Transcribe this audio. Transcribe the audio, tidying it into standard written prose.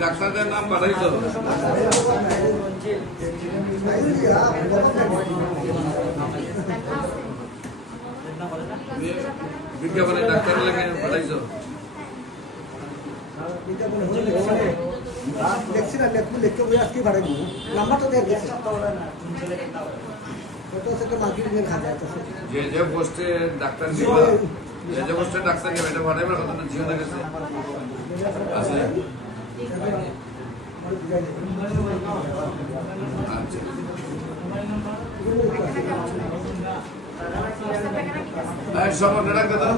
ডাক্তারদের নাম পাঠাইছো বিজ্ঞাপনে ডাক্তার লেখে পাঠাইছো দেখছি না লিখতে বই আজকে বাড়াবো নাম্বারটা দেখ যে যে পোস্টে ডাক্তার নিবা যে যে পোস্টে ডাক্তার নিবে এটা পাঠাইবার কথা না জিও গেছে আছে আচ্ছা সব ডাক্তার